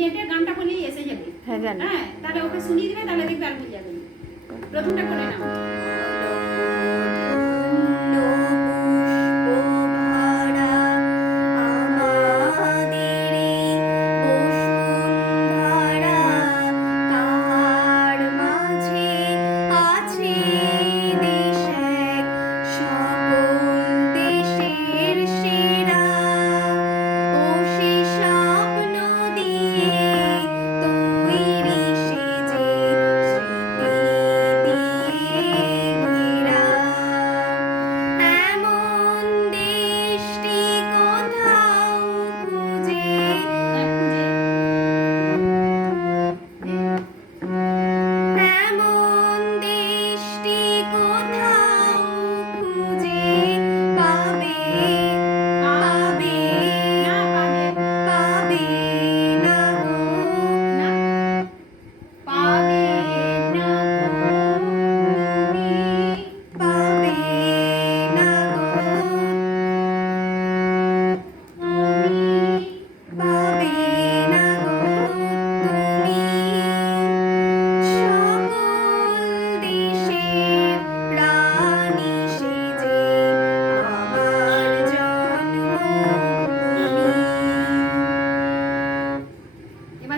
নেটে গানটা করলেই এসে যাবে। হ্যাঁ জানি। হ্যাঁ, তাহলে ওকে শুনিয়ে দিবে, তাহলে দেখবে আর ভুল যাবে না। প্রথমটা করে নাও।